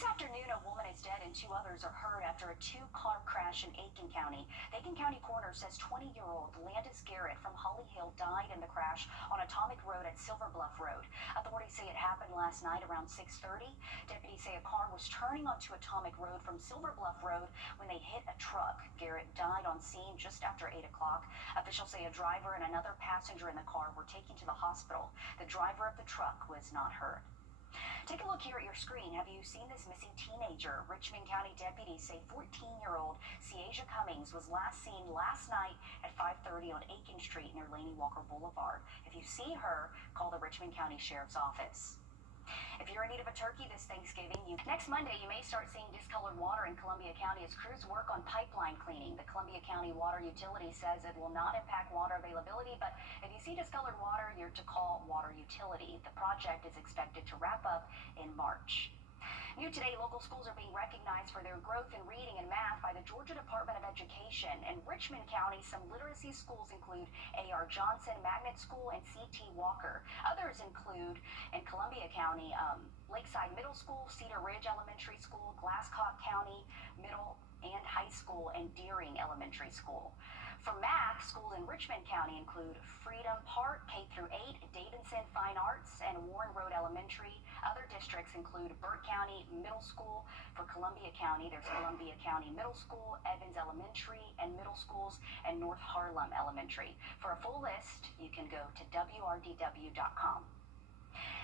This afternoon, a woman is dead and two others are hurt after a two-car crash in Aiken County. The Aiken County coroner says 20-year-old Landis Garrett from Holly Hill died in the crash on Atomic Road at Silver Bluff Road. Authorities say it happened last night around 6:30. Deputies say a car was turning onto Atomic Road from Silver Bluff Road when they hit a truck. Garrett died on scene just after 8 o'clock. Officials say a driver and another passenger in the car were taken to the hospital. The driver of the truck was not hurt. Take a look here at your screen. Have you seen this missing teenager? Richmond County deputies say 14-year-old Ciasia Cummings was last seen last night at 5:30 on Aiken Street near Laney Walker Boulevard. If you see her, call the Richmond County Sheriff's Office. If you're in need of a turkey this Thanksgiving, next Monday you may start seeing discolored water in Columbia County as crews work on pipeline cleaning. The Columbia County Water Utility says it will not impact water availability, but if you see discolored water, you're to call Water Utility. The project is expected to wrap up in March. New today, local schools are being recognized for their growth in reading and math by the Georgia Department of Education. In Richmond County, some literacy schools include A.R. Johnson Magnet School and C.T. Walker. Others include, in Columbia County, Lakeside Middle School, Cedar Ridge Elementary School, Glasscock County Middle and High School, and Deering Elementary School. For math, schools in Richmond County include Freedom Park K-8, Davidson Fine Arts, and Warren Road Elementary. Other districts include Burt County Middle School. For Columbia County, there's Columbia County Middle School, Evans Elementary and Middle Schools, and North Harlem Elementary. For a full list, you can go to wrdw.com.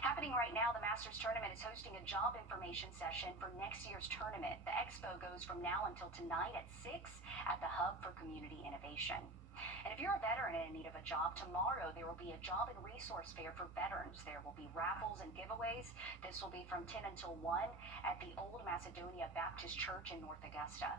Happening right now, the Masters Tournament is hosting a job information session for next year's tournament. The expo goes from now until tonight at 6 at the Hub for Community Innovation. And if you're a veteran in need of a job, tomorrow there will be a job and resource fair for veterans. There will be raffles and giveaways. This will be from 10 until 1 at the Old Macedonia Baptist Church in North Augusta.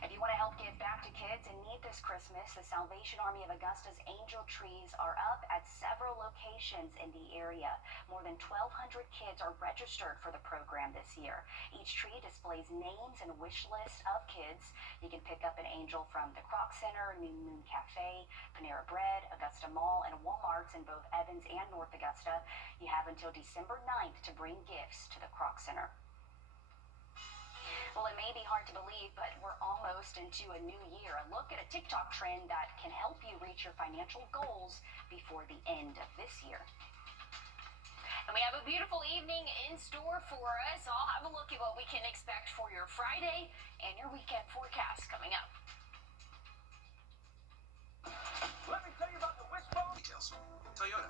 If you want to help give back to kids in need this Christmas, the Salvation Army of Augusta's angel trees are up at several locations in the area. More than 1,200 kids are registered for the program this year. Each tree displays names and wish lists of kids. You can pick up an angel from the Croc Center, New Moon Cafe, Panera Bread, Augusta Mall, and Walmarts in both Evans and North Augusta. You have until December 9th to bring gifts to the Croc Center. Well, it may be hard to believe, but we're almost into a new year. A look at a TikTok trend that can help you reach your financial goals before the end of this year. And we have a beautiful evening in store for us. I'll have a look at what we can expect for your Friday and your weekend forecast coming up. Let me tell you about the Wishbone details. Toyota,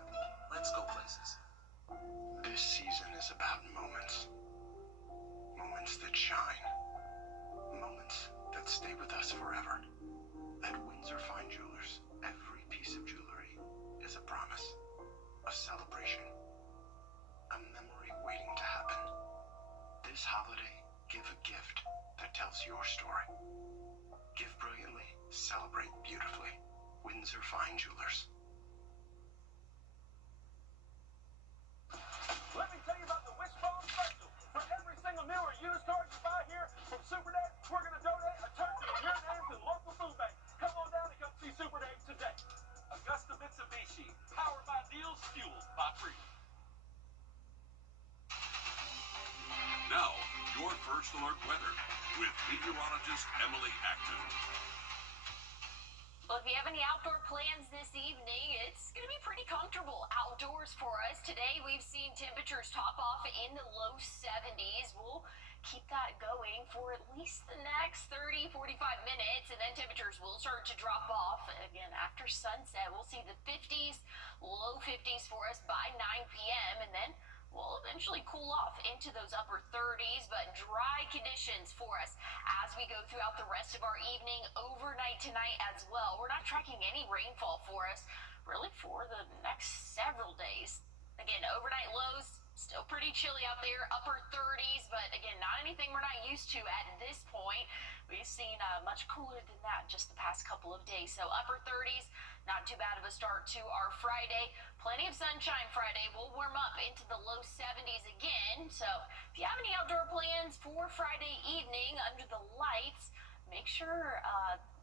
let's go places. This season is about moments. Moments that shine. Moments that stay with us forever. At Windsor Fine Jewelers, every piece of jewelry is a promise, a celebration, a memory waiting to happen. This holiday, give a gift that tells your story. Give brilliantly, celebrate beautifully. Windsor Fine Jewelers. Let me tell you about the Wishbone Special. For every single new or used car you buy here from Super Dave, we're going to donate a turkey in your name to the local food bank. Come on down and come see Super Dave today. Augusta Mitsubishi, powered by deals, fueled by freedom. Now, your first alert weather with meteorologist Emily Acton. Well, if you have any outdoor plans this evening, it's going to be pretty comfortable outdoors for us. Today, we've seen temperatures top off in the low 70s. We'll keep that going for at least the next 30, 45 minutes, and then temperatures will start to drop off. Again, after sunset, we'll see the 50s, low 50s for us by 9 p.m., and then we'll eventually cool off into those upper 30s, but dry conditions for us as we go throughout the rest of our evening, overnight tonight as well. We're not tracking any rainfall for us really for the next several days. Again, overnight lows, still pretty chilly out there, upper 30s, but again, not anything we're not used to at this point. We've seen much cooler than that just the past couple of days. So upper 30s, not too bad of a start to our Friday. Plenty of sunshine Friday. We'll warm up into the low 70s again. So if you have any outdoor plans for Friday evening under the lights, make sure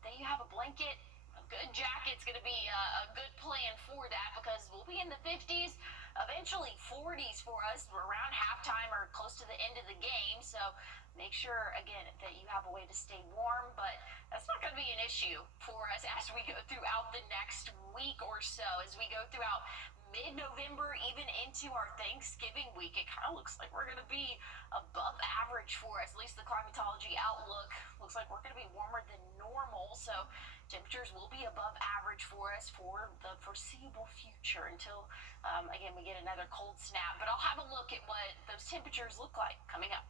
that you have a blanket. A good jacket's going to be a good plan for that because we'll be in the 50s, eventually 40s for us around halftime or close to the end of the game. So make sure, again, that you have a way to stay warm, but that's not going to be an issue for us as we go throughout the next week or so, as we go throughout mid-November, even into our Thanksgiving week. It kind of looks like we're going to be above average for us. At least the climatology outlook looks like we're going to be warmer than normal. So temperatures will be above average for us for the foreseeable future until, again, we get another cold snap. But I'll have a look at what those temperatures look like coming up.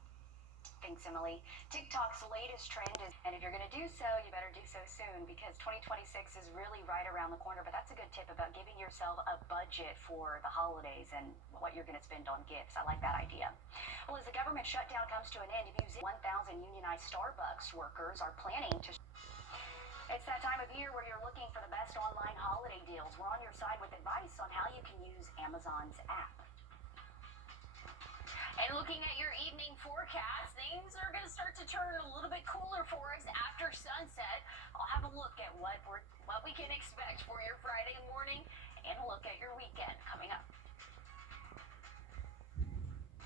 Thanks, Emily. TikTok's latest trend is, and if you're going to do so, you better do so soon because 2026 is really right around the corner. But that's a good tip about giving yourself a budget for the holidays and what you're going to spend on gifts. I like that idea. Well, as the government shutdown comes to an end, 1,000 unionized Starbucks workers are planning to. It's that time of year where you're looking for the best online holiday deals. We're on your side with advice on how you can use Amazon's app. And looking at your evening forecast, things are going to start to turn a little bit cooler for us after sunset. I'll have a look at what we can expect for your Friday morning and a look at your weekend coming up.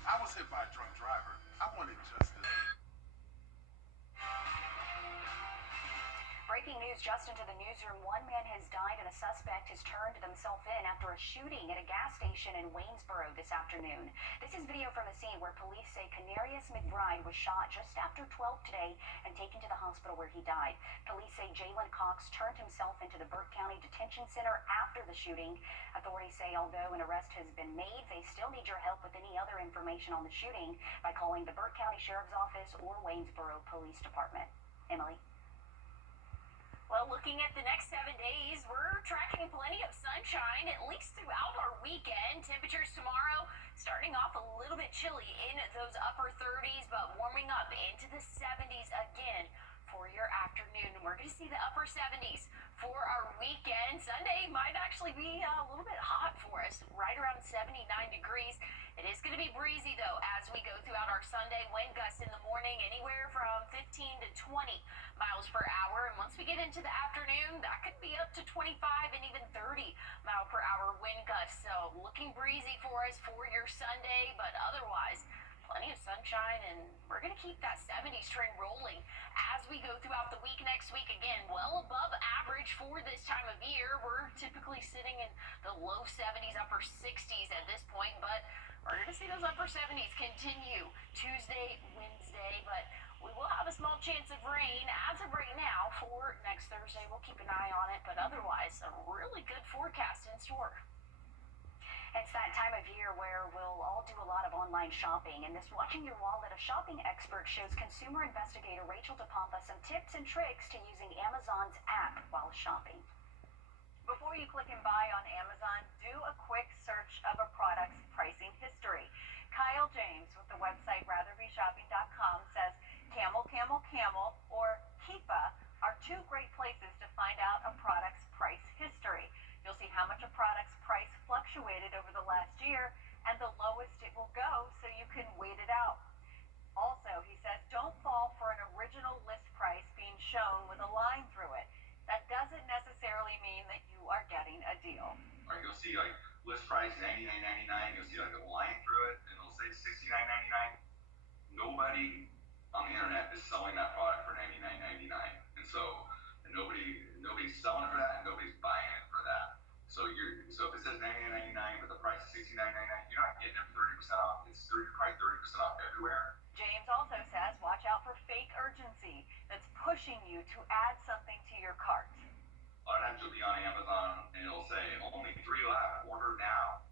I was hit by a drunk driver. I wanted justice. Breaking news just into the newsroom. One man has died and a suspect has turned himself in after a shooting at a gas station in Waynesboro this afternoon. This is video from a scene where police say Canarius McBride was shot just after 12 today and taken to the hospital where he died. Police say Jalen Cox turned himself into the Burke County Detention Center after the shooting. Authorities say although an arrest has been made, they still need your help with any other information on the shooting by calling the Burke County Sheriff's Office or Waynesboro Police Department. Emily? Well, looking at the next 7 days, we're tracking plenty of sunshine, at least throughout our weekend. Temperatures tomorrow starting off a little bit chilly in those upper 30s, but warming up into the 70s again for your afternoon. We're going to see the upper 70s for our weekend. Sunday might actually be a little bit hot for us, right around 79 degrees. It is going to be breezy, though, as we go throughout our Sunday. Wind gusts in the morning anywhere from 15 to 20 miles per hour. And once we get into the afternoon, that could be up to 25 and even 30 mile per hour wind gusts. So looking breezy for us for your Sunday, but otherwise plenty of sunshine, and we're going to keep that 70s trend rolling as we go throughout the week. Next week, again, well above average for this time of year. We're typically sitting in the low 70s, upper 60s at this point, but we're going to see those upper 70s continue Tuesday, Wednesday, but we will have a small chance of rain as of right now for next Thursday. We'll keep an eye on it, but otherwise, a really good forecast in store. It's that time of year where we'll all do a lot of online shopping. In this Watching Your Wallet, a shopping expert shows consumer investigator Rachel DePompa some tips and tricks to using Amazon's app while shopping. Before you click and buy on Amazon, do a quick search of a product's pricing history. Kyle James with the website wrdw says Camel, Camel, Camel, or Keepa are two great places to find out a product's price history. You'll see how much a product's price fluctuated over the last year and the lowest it will go so you can wait it out. Also, he says, don't fall for an original list price being shown with a line through it. That doesn't necessarily mean that you are getting a deal. Or you'll see like list price $99.99, you'll see like a line through it and it'll say $69.99. Nobody on the internet is selling that product for $99.99. And so nobody's selling it for that and nobody's buying it for that. So if it says $99.99 but the price is $69.99, you're not getting it for 30% off. It's probably 30% off everywhere. James also says watch out for fake urgency that's pushing you to add something to your cart. A lot of times you'll be on Amazon and it'll say only 3 left, order now.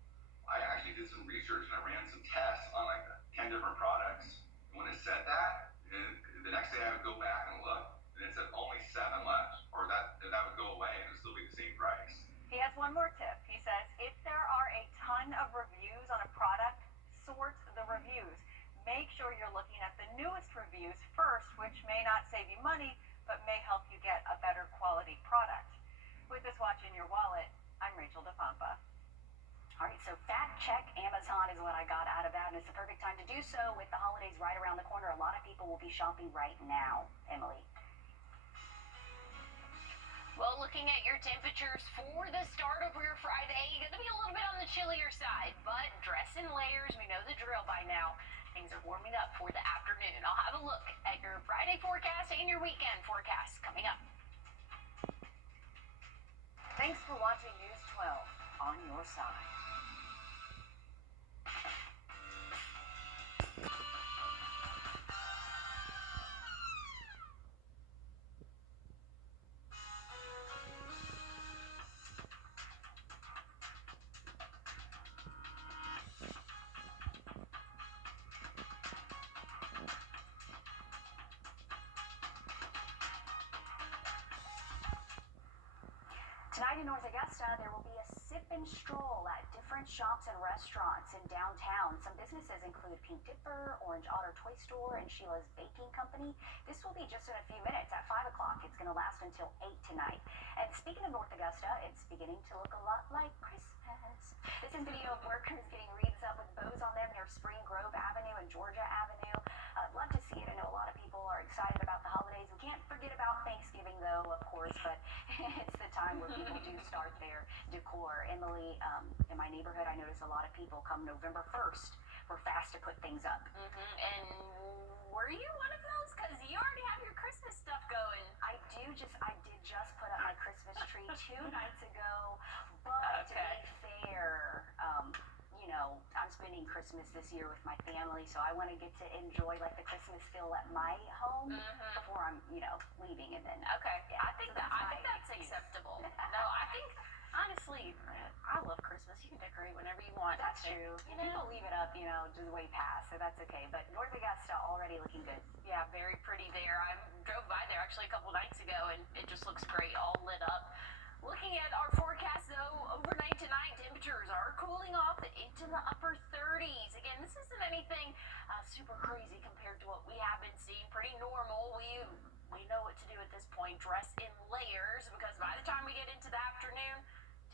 I actually did some research and I ran some tests on like 10 different products. And when it said that, the next day I would go back and look and it said only 7 left, or that would go away and it would still be the same price. He has one more tip. He says if there are a ton of reviews on a product, sort the reviews. Make sure you're looking at the newest reviews first, which may not save you money, but may help you get a better quality product. With this Watch in Your Wallet, I'm Rachel DePompa. All right, so fact check Amazon is what I got out of that, and it's the perfect time to do so with the holidays right around the corner. A lot of people will be shopping right now. Emily? Well, looking at your temperatures for the start of your Friday, going to be a little bit on the chillier side, but dress in layers. We know the drill by now. Things are warming up for the afternoon. I'll have a look sign. Tonight in North Augusta, there will be a sip and stroll at different shops and restaurants in downtown. Some businesses include Pink Dipper, Orange Otter Toy Store, and Sheila's Baking Company. This will be just in a few minutes at 5 o'clock. It's going to last until 8 tonight. And speaking of North Augusta, it's beginning to look a lot like Christmas. This is video of workers getting wreaths up with bows on them near Spring Grove Avenue and Georgia Avenue. I'd love to see it. I know a lot of people are excited about the holidays. We can't forget about Thanksgiving, though, of course, but it's the time where people do start their decor. Emily, in my neighborhood, I notice a lot of people come November 1st. We're fast to put things up. And were you one of those? Because you already have your Christmas stuff going. I did just put up my Christmas tree 2 nights ago, but to be fair, you know, I'm spending Christmas this year with my family, so I want to get to enjoy like the Christmas feel at my home before I'm, you know, leaving, and then Okay, yeah, I think so that's acceptable. No, I think honestly, I love Christmas. You can decorate whenever you want. That's true. You know? People leave it up, you know, just way past, so that's okay. But North Augusta already looking good. Yeah, very pretty there. I drove by there actually a couple nights ago, and it just looks great, all lit up. Looking at our forecast, though, overnight tonight, temperatures are cooling off into the upper 30s. Again, this isn't anything super crazy compared to what we have been seeing. Pretty normal. We know what to do at this point. Dress in layers, because by the time we get into the afternoon,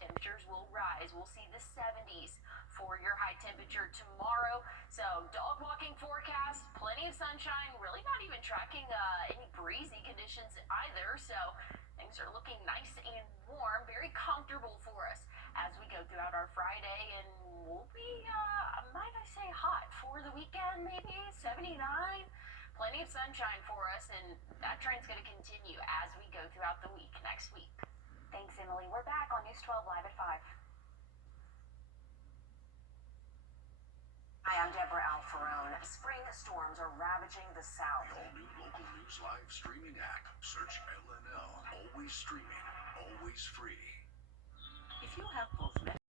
temperatures will rise. We'll see the 70s for your high temperature tomorrow. So dog walking forecast, plenty of sunshine, really not even tracking any breezy conditions either. So things are looking nice and warm, very comfortable for us as we go throughout our Friday, and we'll be, might I say, hot for the weekend, maybe 79. Plenty of sunshine for us, and that trend's going to continue as we go throughout the week next week. Thanks, Emily. We're back on News 12 Live at 5. Hi, I'm Deborah Alfarone. Spring storms are ravaging the South. The all-new local news live streaming app. Search LNL. Always streaming, always free. If you have both